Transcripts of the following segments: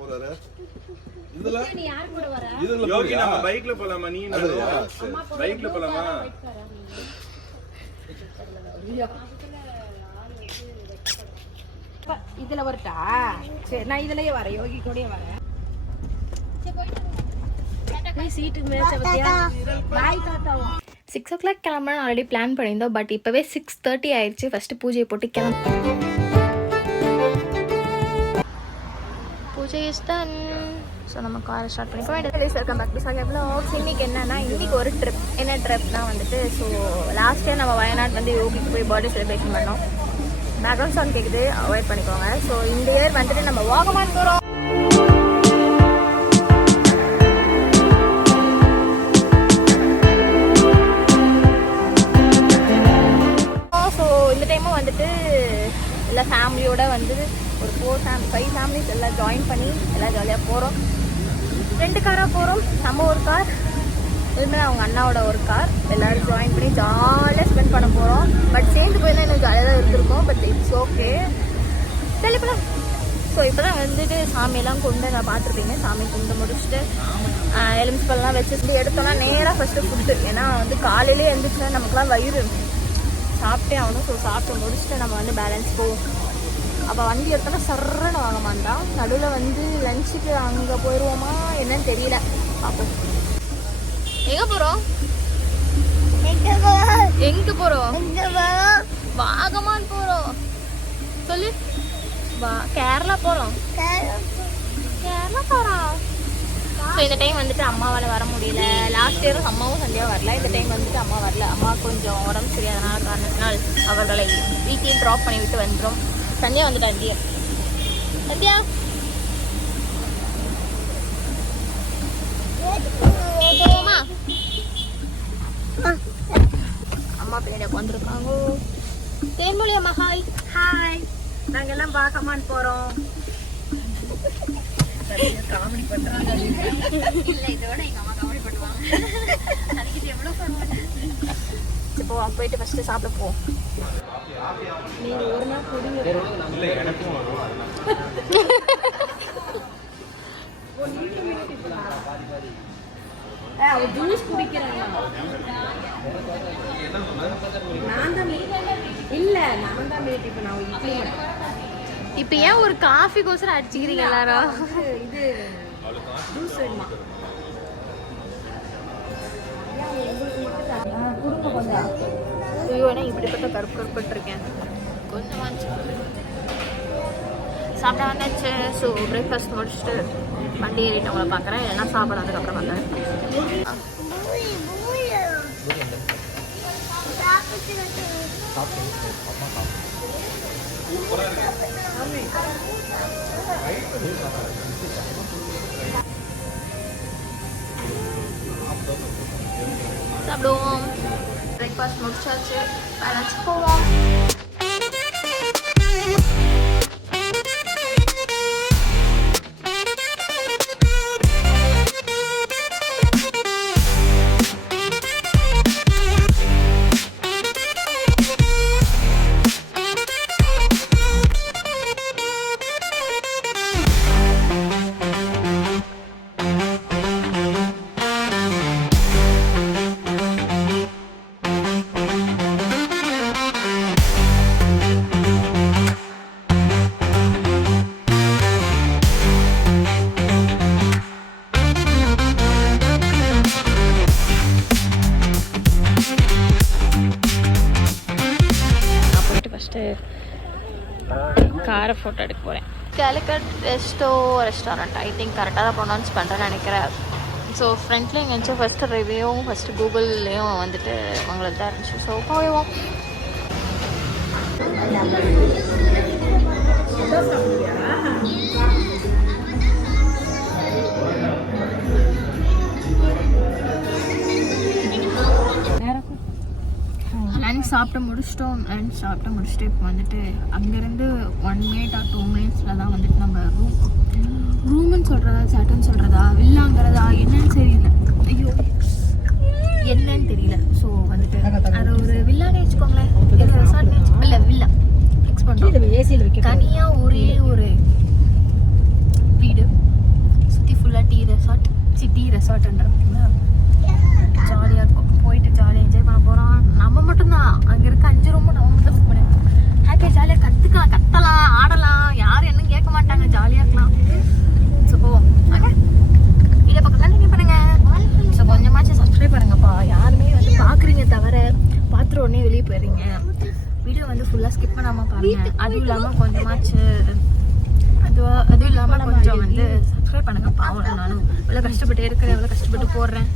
போறாரு இதுல நீ யார் கூட வர இதுல யோகி நம்ம பைக்ல போலாமா நீ பைக்ல போலாமா இதுல வரட்டா சரி நான் இதுலயே வரேன் யோகி கூடயே வரேன் சீட்டு மேட்ச் பத்தியா பாய் தாத்தாவும் 6 o'clock கிளம்பணும் ஆல்ரெடி பிளான் பண்ணியிருந்தோம். பட் இப்போவே 6:30 ஆயிடுச்சு. ஃபஸ்ட்டு பூஜையை போட்டு பூஜை இஸ் டன். ஸோ நம்ம காரை ஸ்டார்ட் பண்ணிக்க வேண்டியது. வெல்கம் பேக் டு சாகே vlogs. இன்னைக்கு என்னன்னா இன்றைக்கி ஒரு ட்ரிப். என்ன ட்ரிப்னா வந்துட்டு ஸோ லாஸ்ட் இயர் நம்ம வயநாடு வந்து யோகிக்கு போய் பர்த்டே செலிப்ரேஷன் பண்ணோம். பேக்ரவுண்ட் சவுண்ட் கேட்குது, அவாய்ட் பண்ணிக்கோங்க. ஸோ இந்த இயர் வந்துட்டு நம்ம வாகமான் போகிறோம். வந்துட்டு எல்லா ஃபேமிலியோட வந்து ஒரு 5 ஃபேமிலிஸ் எல்லாம் ஜாயின் பண்ணி எல்லாம் ஜாலியாக போகிறோம். 2 காராக போகிறோம். நம்ம ஒரு கார், இதுமாதிரி அவங்க அண்ணாவோட ஒரு கார், எல்லோரும் ஜாயின் பண்ணி ஜாலியாக ஸ்பெண்ட் பண்ண போகிறோம். பட் சேர்ந்து போயிருந்தால் இன்னும் ஜாலியாக தான் இருந்திருக்கோம். But it's okay. தெளிப்பலாம். ஸோ இப்போ தான் வந்துட்டு சாமியெல்லாம் கொண்டு நான் பார்த்துருப்பீங்க. சாமி கும்பிட்டு முடிச்சுட்டு எலுமிச்சப்பழம்லாம் வச்சுட்டு எடுத்தோன்னா நேராக ஃபஸ்ட்டு ஃபுட்டு. ஏன்னா வந்து காலையிலே எழுந்திரிச்சுன்னா நமக்குலாம் வயிறு சாப்பிட்டே ஆகணும். ஸோ சாப்பிட்டு முடிச்சுட்டு நம்ம வந்து பேலன்ஸ் போவோம். அப்போ வண்டி எடுத்தோன்னா சர்றன்னு வாங்க மாட்டான். நடுவில் வந்து லஞ்சுக்கு அங்கே போயிடுவோமா என்னன்னு தெரியல. பார்ப்போம். எங்கே போகிறோம்? எங்கே போகிறோம்? வாகமான் போகிறோம். சொல்லு. கேரளா போகிறோம். கேரளா போகிறோம். ஸோ இந்த டைம் வந்துட்டு அம்மாவால் வர முடியல. லாஸ்ட் இயரும் அம்மாவும் சந்தியாவும் வரல. இந்த டைம் வந்துட்டு அம்மா வரல. அம்மா கொஞ்சம் உடம்பு சரியாதனால காரணத்தினால் அவர்களை வீட்டையும் ட்ராப் பண்ணி விட்டு வந்துடும். சந்தியா வந்துட்டா. சந்தியா போமா. அம்மா பின்னாடி உட்காந்துருக்காங்க. தேன்மொழி அம்மா ஹாய். ஹாய். நாங்கள் எல்லாம் வாகமான் போகிறோம். காமெடி பண்றாங்க. இல்ல இதோட எங்க அம்மா காமெடி பண்ணுவாங்க. அதுக்கு எவ்வளவு பண்ணுவாங்க. இப்போ போயிட்டு ஃபர்ஸ்ட் சாப்பிட போ. நீ ஒரு நாள் குடிங்க. இல்ல எனக்கும் ஒரு ஜூஸ் குடிக்கிறாங்க. நான் தான் இல்ல நான் தான் மீட். இப்போ நான் இட்லி இப்போ ஏன் ஒரு காஃபி கோசரம் அடிச்சுக்கிறீங்க எல்லாரும்? இது ஜூஸ் வேணுமா? கொடுங்க கொஞ்சம். ஐயோ என்ன இப்படிப்பட்ட கருப்பட்டுருக்கேன். கொஞ்சம் சாப்பிட வந்தாச்சு. ஸோ பிரேக்ஃபாஸ்ட் முடிச்சுட்டு வண்டி ஏறிட்டு உங்களை பார்க்குறேன். இல்லைன்னா சாப்பிட வந்ததுக்கப்புறம் வந்தேன். சாப்பிடுவோம். பிரேக்ஃபாஸ்ட் முடிச்சாச்சு. பேலன்ஸ் போவோம். காரை ஃபோட்டோ எடுக்க போகிறேன். கேலிக்கட் ரெஸ்டாரண்ட் ஐ திங்க் கரெக்டாக தான் ப்ரொனவுன்ஸ் பண்ணுறேன்னு நினைக்கிறேன். ஸோ ஃப்ரெண்ட்லேயும் எங்கேயாச்சு ஃபஸ்ட்டு ரிவ்யூவும் ஃபஸ்ட்டு கூகுள்லேயும் வந்துட்டு உங்களுக்கு தான் இருந்துச்சு. ஸோ போவோம். லன்ச் சாப்பிட்டு முடிச்சுட்டு இப்போ வந்துட்டு அங்கேருந்து 1 minute or 2 minutesல தான் வந்துட்டு நம்ம ரூம்னு சொல்கிறதா சேட்டன்னு சொல்கிறதா வில்லாங்கிறதா என்னன்னு தெரியல. ஐயோ என்னன்னு தெரியல. ஸோ வந்துட்டு அது ஒரு வில்லானே வச்சுக்கோங்களேன். இல்லை வில்லா ஃபிக்ஸ் பண்ணுறோம். ஏசியில் வைக்க தனியாக ஒரே ஒரு வீடு சப்ஸ்கிரைப் பண்ணுங்க. பாவம் நானும் இவ்வளோ கஷ்டப்பட்டு இருக்கிறேன், எவ்வளோ கஷ்டப்பட்டு போடுறேன்.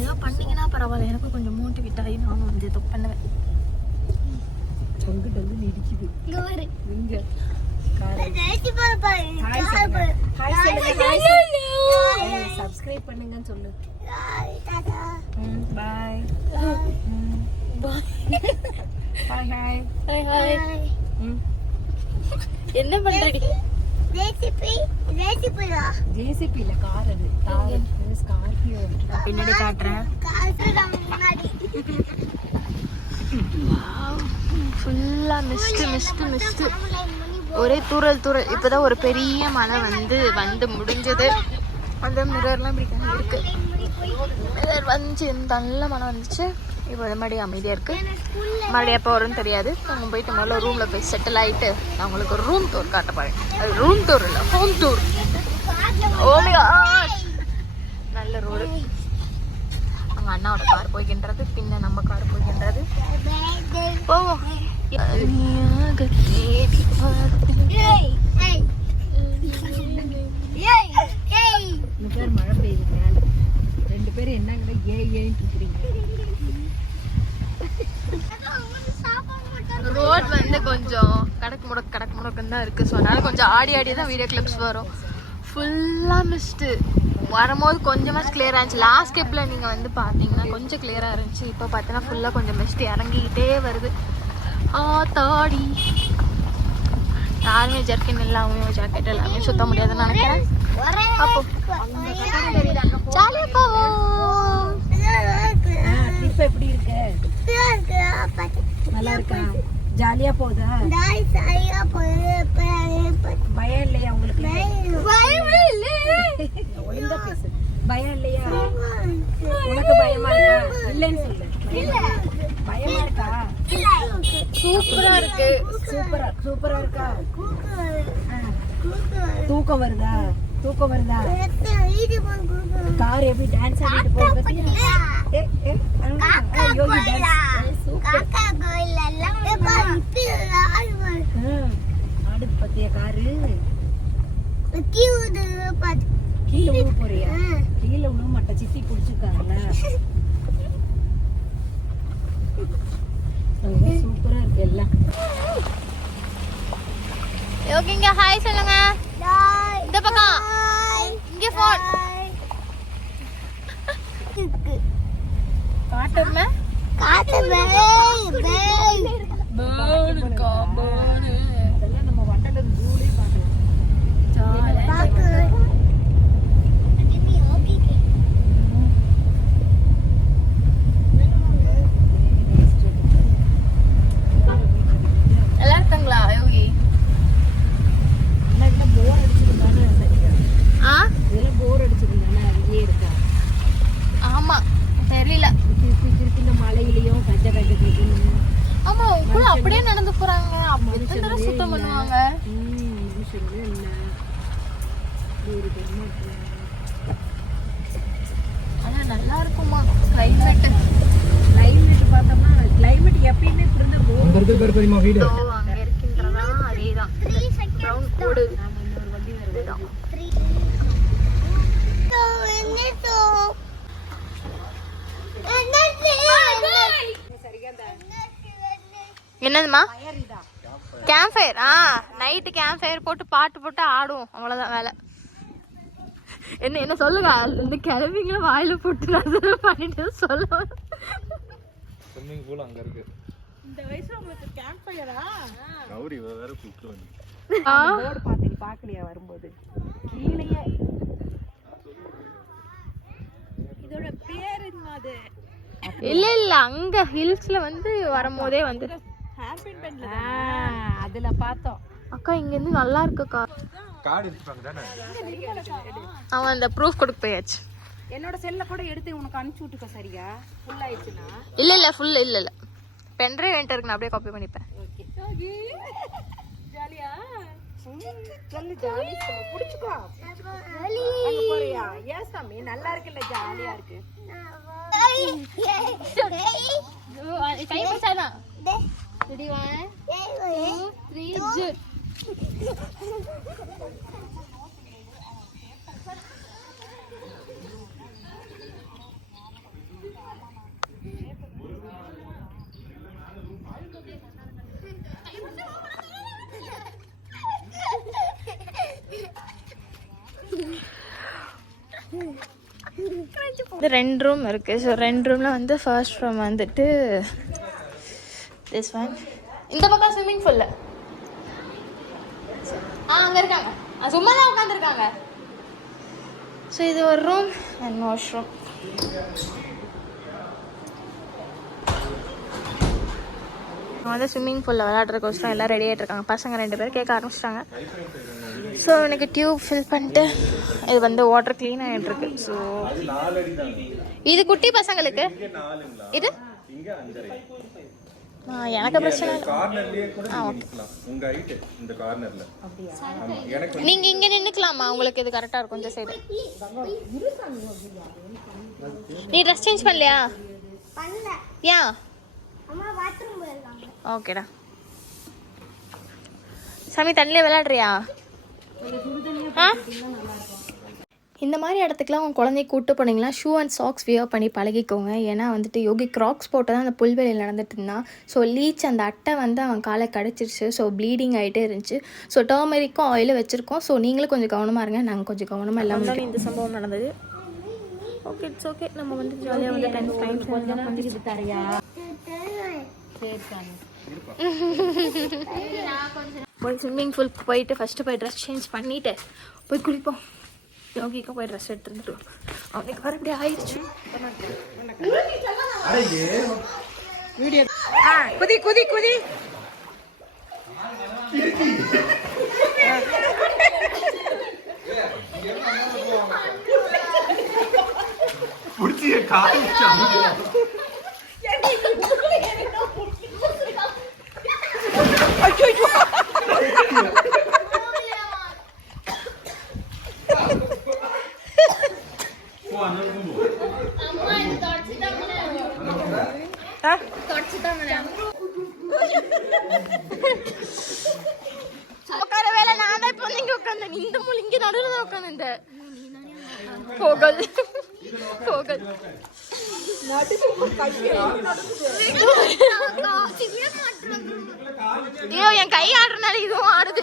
ஏதோ பண்ணீங்கன்னா பரவாயில்ல, எனக்கும் கொஞ்சம் மோட்டிவேட் ஆகி நானும் வந்து இது பண்ணுவேன். டங்கு டங்கு இடிக்குது இங்க சப்ஸ்கிரைப் பண்ணுங்கன்னு சொல்லு. பாய் பாய் ஹாய் ஹாய் ஹாய். என்ன பண்றடி? ஜேசிபி இல்ல கார், அது ஸ்கார்பியோ. பின்னாடி காட்டுறேன். ஃபுல்லா மிஸ்ட் ஒரே தூரல். இப்பதான் ஒரு பெரிய மழை வந்து முடிஞ்சது. அந்த மிரர்லாம் இப்படி இருக்கு. மிரர் வந்துச்சு, நல்ல மழை வந்துச்சு. இப்போ மறுபடி அமைதியா இருக்கு. மழை எப்போ வரும்னு தெரியாது. நாங்கள் போயிட்டு முதல்ல ரூம்ல போய் செட்டில் ஆயிட்டு நான் உங்களுக்கு ஒரு ரூம் டூர் காட்ட போறேன். அது ரூம் டூர் இல்லை, ஹோம் டூர். நல்ல ரோடு. அவங்க அண்ணாவோட கார் போய்கின்றது, பின்ன நம்ம கார் போய்கின்றது. போவோம். மழை பெய்யுது. 2 பேரும் என்னங்க ஏன்னு கேக்குறீங்க. ரோட் வந்து கொஞ்சம் கடக்கு முடக்குன்னு தான் இருக்கு. ஸோ அதனால கொஞ்சம் ஆடி தான் வீடியோ கிளிப்ஸ் வரும். ஃபுல்லா மிஸ்ட். வரும்போது கொஞ்சமாக கிளியராக இருந்துச்சு. லாஸ்ட் ஸ்டெப்பில் நீங்கள் வந்து பார்த்தீங்கன்னா கொஞ்சம் கிளியராக இருந்துச்சு. இப்போ பார்த்தீங்கன்னா ஃபுல்லாக கொஞ்சம் மிஸ்ட் இறங்கிக்கிட்டே வருது. தாடி யாருமே ஜர்க்கின் எல்லாமே ஜாக்கெட் எல்லாமே சுத்த முடியாதுன்னு நினைக்கிறேன். அப்போ ஜாலியாக போவோம். ட்ரிப் எப்படி இருக்கு? நல்லா இருக்கா? ஜாலியா போகுதா? பயம் இல்லையா உங்களுக்கு? ஒழுங்கா பேசு. பயம் இல்லையா? உனக்கு பயமா இருக்கா? இல்லைன்னு சொல்லு. பயமா இருக்கா? சூப்பரா இருக்கு. சூப்பரா இருக்கா? தூக்கம் வருதா? கார் எப்படி டான்ஸ் ஆடிட்டு போகுது பத்தியா? யோகி டான்ஸ் சூப்பர். ஆடுது பத்தியா காரு? கீழே விழ போறியா? கீழே விழ மாட்டேன், சித்தி குடிச்சிருக்காங்கல்ல. சூப்பரா இருக்கு எல்லாம். யோகிங்க ஹாய் சொல்லுங்க. இந்த பக்கம் இங்க போன் காட்டுமே. அதெல்லாம் நம்ம வண்டல ஜூலே பார்க்கலாம். நல்லா இருக்குங்களா யோகி? போர் அடிச்சிருந்தானே இதெல்லாம் போர் அடிச்சிருந்தானே அங்கேயே இருக்கா? ஆமா தெரியல. திருப்பி இந்த மலையிலயும் கஜ ஆமா உங்களுக்குள்ள அப்படியே நடந்து போறாங்க. எத்தனை தடவை சுத்தம் பண்ணுவாங்க? மனுஷங்களே என்ன ஒரு ஆனா நல்லா இருக்குமா கிளைமேட்? பார்த்தோம்னா கிளைமேட் எப்பயுமே இப்படி இருந்தா போர். அங்க பெரியமா வீடு. அங்க இருக்கின்றதா அதேதான். பிரவுன் கோடு. நாம இன்னொரு வண்டி வருதுதான். என்னதுமா? Camp fire. Night camp fire போட்டு பாட்டு போட்டு ஆடுவோம். அவ்வளோதான் வேலை. என்ன சொல்லுங்க. இந்த கிளம்பிங்கள வாயில போட்டு நான் பண்ணிட்டு சொல்லுவேன். ஸ்விம்மிங் பூல் அங்க இருக்கு. இந்த வயசுல உங்களுக்கு கேம்ப் ஃபயரா? கௌரி வேற கூப்பிட்டு வந்து. போர்டு பாத்தீங்க பாக்கலையா வரும்போது? கீழயே இதோட பேர் என்னது? இல்ல அங்க ஹில்ஸ்ல வந்து வரும்போதே வந்து அதுல பார்த்தோம். அக்கா இங்க இருந்து நல்லா இருக்குக்கா. கார்டு எடுத்துட்டாங்க தானே? அவன் அந்த ப்ரூஃப் கொடுக்க போயாச்சு. என்னோட செல்ல கூட எடுத்து உனக்கு அனுப்பிச்சு விட்டுக்க. சரியா ஃபுல் ஆயிடுச்சுனா? இல்ல ஃபுல் இல்ல பென்ட்ரைவ் என்கிட்ட இருக்கு. நான் அப்படியே காப்பி பண்ணிப்பேன். ஓகே ஜாலியா சொல்லு. ஜாலி புடிச்சுக்கோ. அங்க போறியா? ஏன் சாமி நல்லா இருக்குல்ல? ஜாலியா இருக்கு. கை பிடிச்சாதான். ரெடி 1 2 3 ஜூட். இது 2 ரூம் இருக்குது. ஸோ 2 ரூமில் வந்து ஃபர்ஸ்ட் ரூம் வந்துட்டு திஸ் ஒன். இந்த பக்கம் ஸ்விம்மிங் பூல்ல அங்கே இருக்காங்க, சும்மா தான் உட்காந்துருக்காங்க. ஸோ இது ஒரு ரூம் அண்ட் வாஷ்ரூம். வந்து ஸ்விம்மிங் பூலில் விளையாடுறதுக்கோசரம் எல்லாம் ரெடி ஆகிட்டு இருக்காங்க. பசங்க 2 பேர் கேட்க ஆரம்பிச்சிட்டாங்க. ஸோ எனக்கு டியூப் ஃபில் பண்ணிட்டு இது வந்து வாட்டர் க்ளீன் ஆகிட்டுருக்கு. ஸோ இது குட்டி பசங்களுக்கு, இது எனக்கு பிரச்சனை நீங்க இங்க நின்னுக்கலாமா? உங்களுக்கு இது கரெக்டா இருக்கும் இந்த சைடு. நீ ட்ரெஸ் சேஞ்ச் பண்ணலையா? யா ஓகேடா. சாமி தண்ணியில விளையாடுறியா? இந்த மாதிரி இடத்துக்குலாம் உங்கள் குழந்தைய கூப்பிட்டு போனீங்கன்னா ஷூ அண்ட் சாக்ஸ் வியர் பண்ணி பழகிக்கோங்க. ஏன்னா வந்துட்டு யோகி க்ராக்ஸ் போட்டு தான் அந்த புல்வெளியில் நடந்துட்டு இருந்தான். ஸோ லீச் அந்த அட்டை வந்து அவன் காலை கடிச்சிருச்சு. ஸோ ப்ளீடிங் ஆகிட்டே இருந்துச்சு. ஸோ டர்மரிக்கும் ஆயிலும் வச்சுருக்கோம். ஸோ நீங்களும் கொஞ்சம் கவனமாக இருங்க, நாங்கள் கொஞ்சம் கவனமாக இல்லாமல் இந்த சம்பவம் நடந்தது. Okay it's okay. நம்ம வந்து ஜாலியாக வந்து டைம் போய் ஸ்விம்மிங் பூல் போயிட்டு ஃபஸ்ட்டு போய் ட்ரெஸ் சேஞ்ச் பண்ணிவிட்டு போய் குளிப்போம். யோகிக்கு போய் ட்ரெஸ் எடுத்துட்டு அவனுக்கு வர இப்படி ஆயிடுச்சு. குதி குதி குதி உட்கார வேலை நான் தான் இப்போ இங்க உட்காந்தேன். இந்த மூணு இங்க நடுவில் தான் உட்காந்து போகல் போகல். ஐயோ என் கை ஆடுறனால இதுவும் ஆடுது.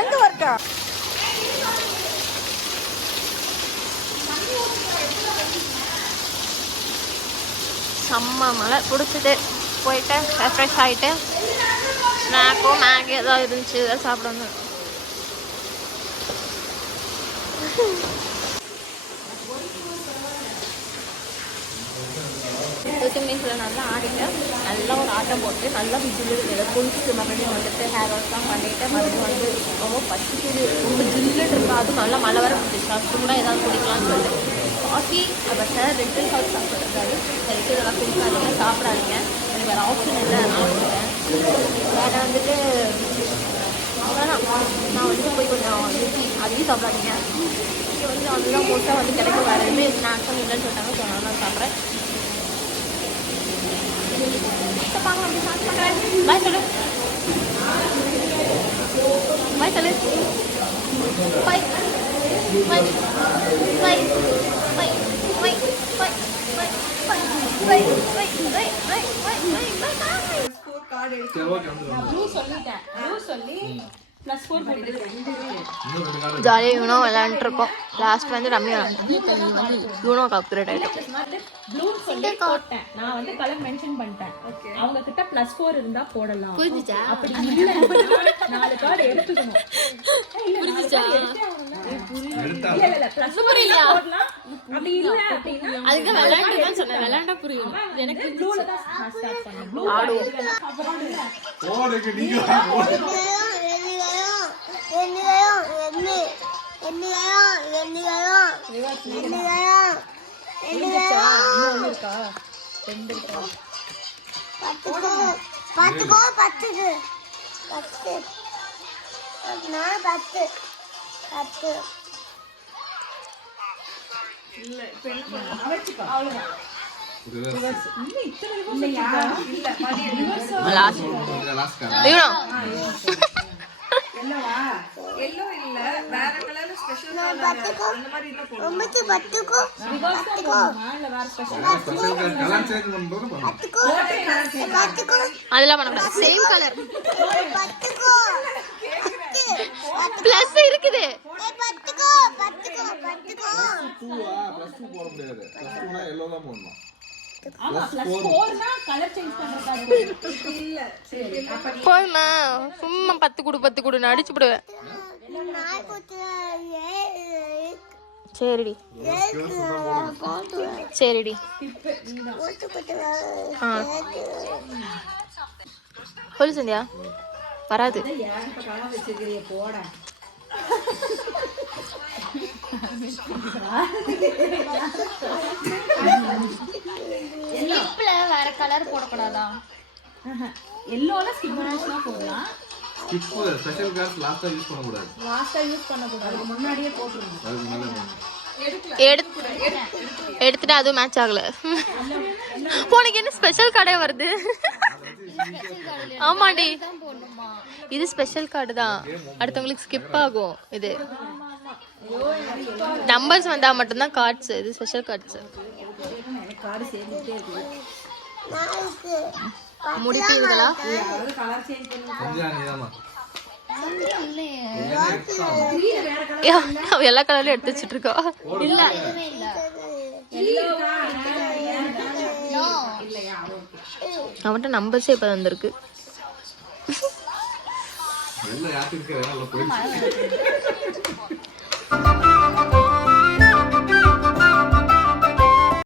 எங்க வரட்டா? செம்ம மழை பிடிச்சிட்டு போயிட்டு ரெஃப்ரெஷ் ஆகிட்டு ஸ்நாக்கும் மேகி ஏதாவது இருந்துச்சு இதை சாப்பிடணும். மீன்ஸில் நல்லா ஆடிட்டு நல்லா ஒரு ஆட்டம் போட்டு நல்லா ஜில்லு குளிச்சுட்டு மறுபடியும் வந்துட்டு ஹேர் வாஷ்லாம் பண்ணிவிட்டு மறுபடியும் வந்து ரொம்ப பசிக்குது, ரொம்ப ஜில்லுன்னு இருக்கும். அதுவும் நல்லா மழை வர முடிஞ்சிச்சு. கூட ஏதாவது குடிக்கலாம்னு சொல்லிட்டு coffee but sir red house சாப்பிட்ருக்காரு. எனக்கு இதெல்லாம் குடிக்காதீங்க, சாப்பிடாதீங்க, எனக்கு வேறு ஆப்ஷன் இல்லை, நான் கொடுத்தேன். வேறு வந்துட்டு அவ்வளோதான். நான் வந்து போய் கொஞ்சம் அதையும் சாப்பிடாதீங்க. இங்கே வந்து அதுதான் மோஸ்ட்டாக வந்து கிடைக்கும். வேறு எதுவுமே ஸ்நாக்ஸும் இல்லைன்னு சொல்லிட்டாங்க. ஸோ நான் சாப்பிட்றேன். பாய் சொல்லு, பாய் சொல்லு, பாய் பாய் பாய் பாய் பாய் பாய் பாய் பாய். சொல்லிட்டேன் சொல்லி +4 போட்டு ஜாலியாக யூனோ விளையாண்டுருக்கோம். லாஸ்ட் வந்து ரம்மி விளையாண்டோம். யூனோ அப்கிரேட் ஆகிட்டோம். ப்ளூன்னு சொல்லி போட்டேன். நான் வந்து கலர் மென்ஷன் பண்ணிட்டேன். அவங்க கிட்ட +4 இருந்தா போடலாம். புரிஞ்சுச்சா? அப்படி இல்ல 4 கார்டு எடுத்துக்கணும். புரிஞ்சுச்சா? இல்ல +4 போடலாம். அப்படி இல்ல அப்படினா அதுக்கு விளையாண்டு தான் சொன்னேன். விளையாண்டா புரியும். எனக்கு ப்ளூல தான் ஸ்டார்ட் பண்ணேன். ப்ளூ ஆடுவோம். போடுங்க நீங்க போடுங்க. லாஸ்ட் எல்லோ இல்ல வேற கலர்ல ஸ்பெஷல் கலர் அந்த மாதிரி இல்ல போடுங்க. உம்மச்சி பத்துக்கோ இல்ல வேற ஸ்பெஷல் கலர் சேஞ்ச் பண்றோம் பத்துக்கோ அதெல்லாம் பண்ண கூடாது. சேம் கலர் பத்துக்கோ ப்ளஸ் இருக்குது. பத்துக்கோ பத்துக்கோ பத்துக்கோ 2 போட முடியாது. +2 னா எல்லோ தான் போடணும். +4னா கலர் சேஞ்ச் பண்றதுக்கு இல்ல சரி அப்ப போதுமா? சும்மா 10 கொடு 10 கொடுன்னு அடிச்சு விடுவேன். நான் போட்டு சரிடி சரிடி. சொல்லு சந்தியா. வராது. வச்சிருக்கிறிய போட. ஸ்கிப்ல வேற கலர் போடக்கூடாதா? எல்லோல ஸ்கிப் பண்ணா போடலாம். ஸ்கிப் ஸ்பெஷல் கார்ட்ஸ் லாஸ்டா யூஸ் பண்ண கூடாது. லாஸ்டா யூஸ் பண்ண கூடாது. முன்னாடியே போட்டுருங்க. அதுக்கு மேல எடுத்துட்டு அதுவும் மேட்ச் ஆகல. உனக்கு என்ன ஸ்பெஷல் கார்டே வருது? ஆமாடி இது ஸ்பெஷல் கார்டு தான். அடுத்தவங்களுக்கு ஸ்கிப் ஆகும். இது நம்பர்ஸ் வந்தா மட்டும்தான் கார்ட்ஸ். இது ஸ்பெஷல் கார்ட்ஸ். கார்டு சேர்ந்துட்டே இருக்கு. முடிப்பீங்களா? அதாவது கலர் சேஞ்ச் பண்ணுங்க. கொஞ்சம் நீதாமா எல்லா கலர்லயும் எடுத்து வச்சிட்டு இருக்கா? இல்ல அவன்கிட்ட நம்பர்ஸே இப்ப வந்திருக்கு. எல்லாம் யாத்திருக்கே போய்